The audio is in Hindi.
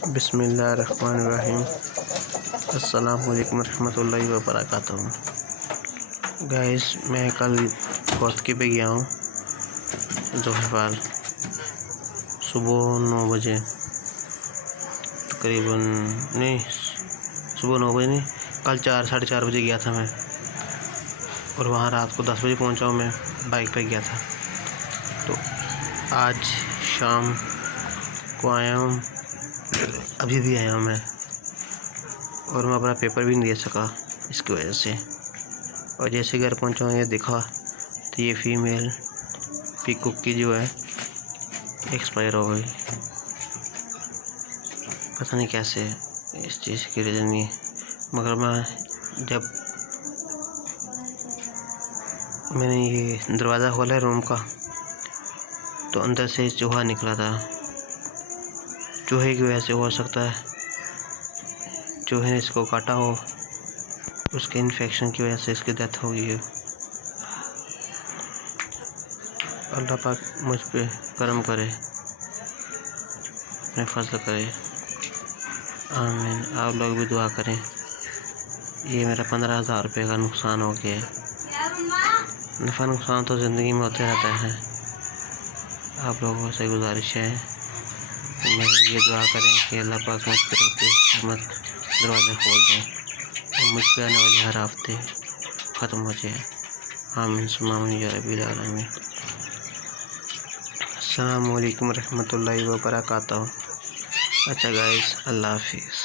बिस्मिल्लाहिर्रहमानिर्रहीम। अस्सलाम वालेकुम रहमतुल्लाहि व बरकातहू। गाइस, मैं कल कोतकी पे गया हूँ दोपहर सुबह 9 बजे तकरीबन, नहीं सुबह 9 बजे नहीं, कल 4 साढ़े 4 बजे गया था मैं, और वहाँ रात को 10 बजे पहुँचा हूँ। मैं बाइक पे गया था। तो आज शाम को आया हूँ, अभी भी आया हूँ मैं, और मैं अपना पेपर भी नहीं दे सका इसकी वजह से। और जैसे घर पहुँचा हूँ, ये देखा तो ये फीमेल पीकॉक की जो है एक्सपायर हो गई। पता नहीं कैसे, इस चीज़ की रीज़न नहीं, मगर जब मैंने ये दरवाज़ा खोला है रूम का, तो अंदर से चूहा निकला था। चूहे की वजह से हो सकता है चूहे ने इसको काटा हो, उसके इन्फेक्शन की वजह से इसकी डेथ हो गई है। अल्लाह पाक मुझ पे करम करे, अपने फजल करे, आमीन। आप लोग भी दुआ करें। ये मेरा 15,000 रुपये का नुकसान हो गया है। नफ़ा नुकसान तो ज़िंदगी में होते रहता है। आप लोगों से गुजारिश है, मेरे ये दुआ करें कि अल्लाह पाक मुझ पर रहमत दरवाज़ा खोल दें और मुझ पर आने वाले हर हफ्ते ख़त्म हो जाए। आमीन सुम्मा आमीन या रब्बिल आलमीन। अस्सलाम वालेकुम रहमतुल्लाहि व बरकातहू। अच्छा गाइस, अल्लाह हाफिज़।